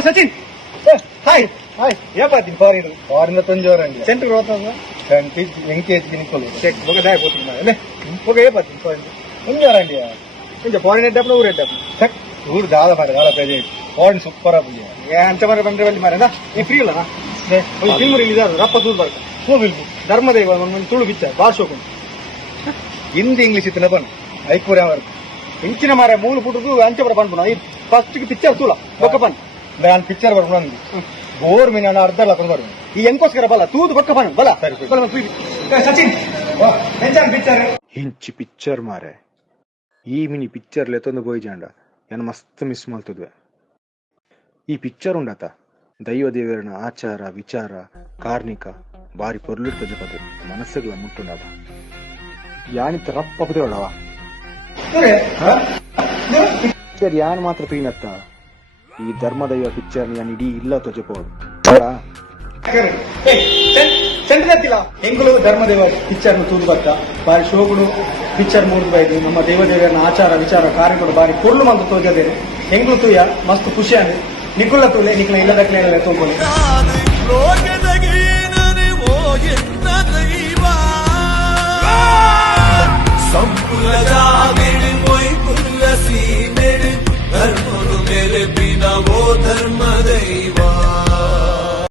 Sachin hi hi ಏಪಾತಿ foreign foreign ತಂಜೋರಂಗೆ ಸೆಂಟ್ರ್ ಹೋಗ್ತದ ಕಂಟಿ ಎಂಕೇಜ್ ಗಿನಿಕೊಲು ಚೆಕ್ ಬೊಗ ದಾಯ పోతుంది మరి బొగ ఏపాతి ఫారిన్ ఉంజారండి ఇంజ ఫారిన్ ఎడ్డప్పుడు ఊరు ఎడ్డప్పుడు చెక్ ఊరు దాదా మరి దాదా ప్రెజెంట్ ఫారిన్ సూపర్ అప్పుడు ఏ అంచ మరి ಬಂದ್ರೆ వెళ్ళి మరి ನೀ ಫ್ರೀ ಇಲ್ಲ ನಾ ಒಂದು ಫಿಲ್ಮ್ ರಿಲೀಸ್ ಆದ ರಪ್ಪ ತೂದು ಬರ್ಕ ಹೋಗಿಲ್ಬು ಧರ್ಮದೇವ ಒಂದು ತುಳು ಪಿಕ್ಚರ್ ಭಾಷೋಕೊಂಡು ಹಿಂದಿ ಇಂಗ್ಲಿಷ್ ಇತ್ತನ ಬನ್ ಐಪುರ ವరకు ಇಂಚಿನ ಮಾರ ಮೂಲ ಪುಟದು ಅಂಚೆ ಬರ ಬಂದು ಈ ಫಸ್ಟ್ ಪಿಕ್ಚರ್ ತುಳ ಬೊಕ್ಕ ಬನ್ ನಾನು ಪಿಕ್ಚರ್ ಬರ್ಕೊಂಡು ಬೋರ್ ಮೀನ ಅರ್ಧ ಲಕ್ಷ ಬರ್ ಈ ಎಂಕೋಸ್ಕರ ಬಲ ತೂದು ಬೊಕ್ಕ ಬನ್ ಬಲ ಸಚಿನ್ ಎಂಚಾನ್ ಪಿಕ್ಚರ್ ಇಂಚಿ ಪಿಕ್ಚರ್ ಮಾರೆ ಈ ಮಿನಿ ಪಿಕ್ಚರ್ ಲೆತ್ತೊಂದು ಬೋಯ್ಜಾಂಡ ಏನು ಮಸ್ತ್ ಮಿಸ್ ಮಾಡ್ತಿದ್ವೆ ಈ ಪಿಕ್ಚರ್ ಉಂಡಾತ ದೈವ ದೇವರನ ಆಚಾರ ವಿಚಾರ ಕಾರ್ಣಿಕ ಬಾರಿ ಪೊರ್ಲಿಡ್ತ ಜಪದೆ ಮನಸ್ಸುಗಳ ಮುಟ್ಟುಂಡಾತ ಯಾನಿತ್ತ ರಪ್ಪ ಪದೇಳವ ಪಿಕ್ಚರ್ ಯಾನ್ ಮಾತ್ರ ಪೀನತ್ತ ಈ ಧರ್ಮದೈವ ಪಿಕ್ಚರ್ ನಾನು ಇಡೀ ಇಲ್ಲ ತೊಜಪೋದು ಚಂದ್ರತಿಲ್ಲ ಹೆಂಗಳು ಧರ್ಮದೇವ ಪಿಕ್ಚರ್ ತೂದು ಬರ್ತ ಬಾರಿ ಶೋಗಳು ಪಿಕ್ಚರ್ ಮೂರು ಬೈದು ನಮ್ಮ ದೇವದೇವರನ ಆಚಾರ ವಿಚಾರ ಕಾರ್ಯಗಳು ಬಾರಿ ಪೊರ್ಲು ಮಂದು ತೋಜದೇನೆ ಹೆಂಗಳು ತೂಯ ಮಸ್ತ್ ಖುಷಿ ಆಗಿ ನಿಕ್ಕುಳ್ಳ ತೂಲೆ ನಿಕ್ಲ ಇಲ್ಲದಕ್ಲೆ ತೋಕೊಂಡು ಸಂಪುರದ